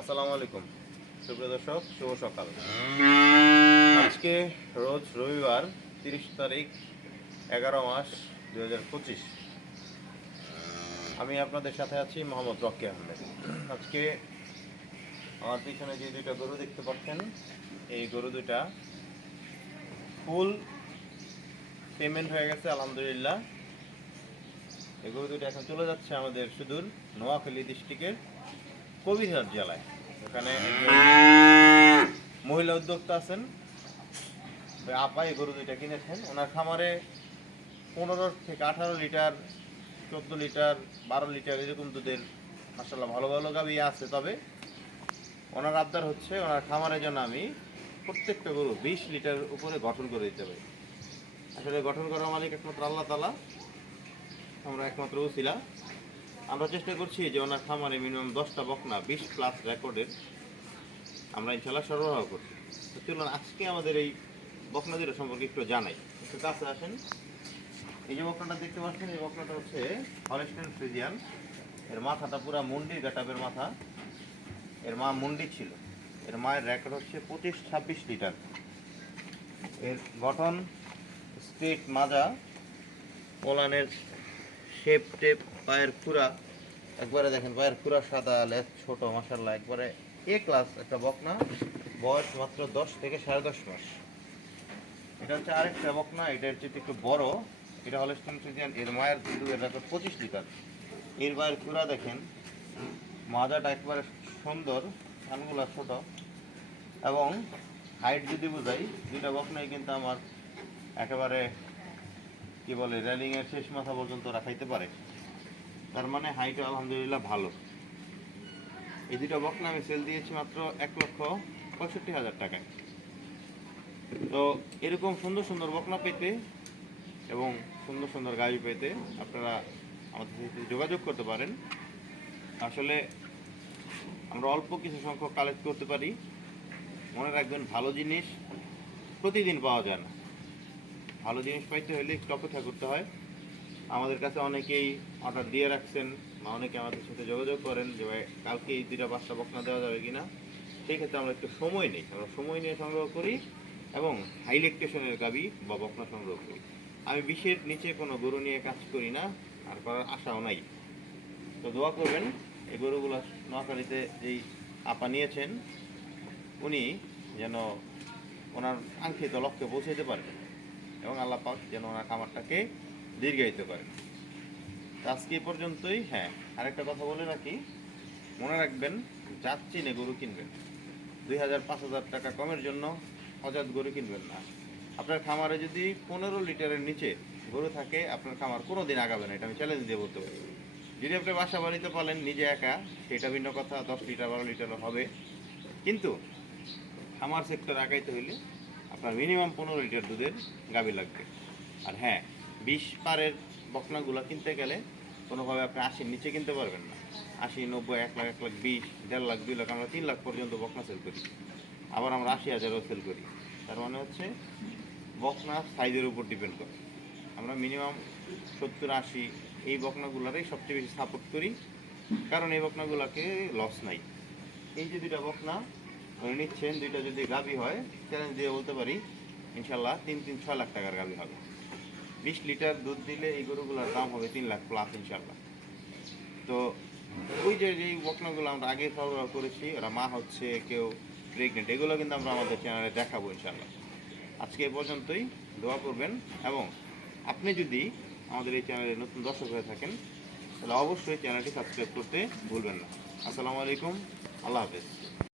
আসসালামু আলাইকুম। সুপ্রিয় দর্শক, শুভ সকাল। আজকে রোজ রবিবার, তিরিশ তারিখ, এগারো মাস দু হাজার পঁচিশ। আমি আপনাদের সাথে আছি মোহাম্মদ রকি আহমেদ। আজকে আমার পিছনে যে দুইটা গরু দেখতে পাচ্ছেন, এই গরু দুইটা ফুল পেমেন্ট হয়ে গেছে, আলহামদুলিল্লাহ। এই গরু দুইটা এখন চলে যাচ্ছে আমাদের সুদূর নোয়াখালী ডিস্ট্রিক্টের কবিরহাট জেলায় ওখানে মহিলা উদ্যোক্তা আছেন। ওই আপা এই গরু দুইটা কিনেছেন। ওনার খামারে পনেরো থেকে আঠারো লিটার, চোদ্দ লিটার, বারো লিটার এরকম দুধের মাসাল্লাহ ভালো ভালো গাবি আছে। তবে ওনার আবদার হচ্ছে ওনার খামারের জন্য আমি প্রত্যেকটা গরু বিশ লিটার উপরে গঠন করে দিতে পারি। আসলে গঠন করা মালিক একমাত্র আল্লাহ তালা আমরা একমাত্র উছিলা আমরা চেষ্টা করছি যে ওনার খামারে মিনিমাম দশটা বকনা, বিশ প্লাস রেকর্ডের আমরা ইনশাল্লাহ সরবরাহ করছি। তো চলুন, আজকে আমাদের এই বকনা দুটো সম্পর্কে একটু জানাই। একটু কাছে আসেন। এই যে বকনাটা দেখতে পাচ্ছেন, এই বকনাটা হচ্ছে হলেস্টেন ফ্রিজিয়ান এর মাথাটা পুরা মুন্ডির গাটাবের মাথা। এর মা মুন্ডি ছিল। এর মায়ের রেকর্ড হচ্ছে পঁচিশ ছাব্বিশ লিটার। এর গঠন স্ট্রেট মাজা। পোলানের শেপ টেপ, পায়ের খুরা। একবারে দেখেন, পায়ের খুরা সাদা, লেজ ছোট মাসাল্লাহ একবারে এ ক্লাস একটা বকনা। বয়স মাত্র দশ থেকে সাড়ে দশ মাস। এটা হচ্ছে আরেকটা বকনা, এটা হচ্ছে একটু বড়। এটা হলো স্টেনফ্রিজিয়ান এর মায়ের দুধের রেকর্ড পঁচিশ লিটার। এর মায়ের খুরা দেখেন, মাজাটা একবারে সুন্দর কানগুলা ছোট। এবং হাইট যদি বুঝাই, দুইটা বকনাই কিন্তু আমার একেবারে কি বলে রেলিং এর শেষ মাথা পর্যন্ত রাখাইতে পারে। তার মানে হাইট আলহামদুলিল্লাহ ভালো। এই দুটো বকনা আমি সেল দিয়েছি মাত্র এক লক্ষ পঁয়ষট্টি হাজার টাকায়। তো এরকম সুন্দর সুন্দর বকনা পেতে এবং সুন্দর সুন্দর গাড়ি পেতে আপনারা আমাদের সাথে যোগাযোগ করতে পারেন। আসলে আমরা অল্প কিছু সংখ্যক কালেক্ট করতে পারি। মনে রাখবেন, ভালো জিনিস প্রতিদিন পাওয়া যায় না। ভালো জিনিস পাইতে হলে একটু অপেক্ষা করতে হয়। আমাদের কাছে অনেকেই অর্ডার দিয়ে রাখছেন বা অনেকে আমাদের সাথে যোগাযোগ করেন যে, ভাই, কালকে এই দুইটা বাচ্চা বকনা দেওয়া যাবে কিনা? সেই ক্ষেত্রে আমরা একটু সময় নিই। আমরা সময় নিয়ে সংগ্রহ করি এবং হাইলেকটেশনের গাবি বা বকনা সংগ্রহ করি। আমি বিশের নিচে কোনো গরু নিয়ে কাজ করি না, আর করার আশাও নাই। তো দোয়া করবেন, এই গরুগুলো নোয়াখালীতে যেই আপা নিয়েছেন, উনি যেন ওনার কাঙ্ক্ষিত লক্ষ্যে পৌঁছাইতে পারেন এবং আল্লাহ পাক যেন ওনার খামারটাকে দীর্ঘায়িত করেন। আজকে এই পর্যন্তই হ্যাঁ আরেকটা কথা বলে রাখি। মনে রাখবেন জাত চিনে গরু কিনবেন, দুই হাজার পাঁচ হাজার টাকা কমের জন্য অজাত গরু কিনবেন না। আপনার খামারে যদি পনেরো লিটারের নিচে গরু থাকে, আপনার খামার কোনো দিন আগাবে না, এটা আমি চ্যালেঞ্জ দিয়ে বলতে পারি। যদি আপনি বাসা বাড়িতে পালেন, নিজে একা, সেটা ভিন্ন কথা, দশ লিটার, বারো লিটার হবে। কিন্তু খামার সেক্টর আগাইতে হইলে আপনার মিনিমাম পনেরো লিটার দুধের গাভী লাগবে। আর হ্যাঁ বিশ পারের বকনাগুলো কিনতে গেলে কোনোভাবে আপনি আশির নিচে কিনতে পারবেন না। আশি, নব্বই, এক লাখ এক লাখ, বিশ, দেড় লাখ, দুই লাখ, আমরা তিন লাখ পর্যন্ত বকনা সেল করি। আবার আমরা আশি হাজারও সেল করি। তার মানে হচ্ছে বকনা সাইজের উপর ডিপেন্ড করে। আমরা মিনিমাম সত্তর, আশি এই বকনাগুলারই সবচেয়ে বেশি সাপোর্ট করি। কারণ এই বকনাগুলোকে লস নাই। এই যে দুটা বকনা উনি নিচ্ছেন দুইটা যদি গাভী হয় চ্যালেঞ্জ দিয়ে বলতে পারি ইনশাল্লাহ তিন তিন ছয় লাখ টাকার গাভী হবে। বিশ লিটার দুধ দিলে এই গরুগুলোর দাম হবে তিন লাখ প্লাস ইনশাল্লাহ তো ওই যে যেই বকনাগুলো আমরা আগে সরবরাহ করেছি, ওরা মা হচ্ছে, কেউ প্রেগনেন্ট এগুলো কিন্তু আমরা আমাদের চ্যানেলে দেখাবো ইনশাল্লাহ আজকে এ পর্যন্তই, দোয়া করবেন এবং আপনি যদি আমাদের এই চ্যানেলে নতুন দর্শক হয়ে থাকেন, তাহলে অবশ্যই চ্যানেলটি সাবস্ক্রাইব করতে ভুলবেন না। আসসালামু আলাইকুম, আল্লাহ হাফেজ।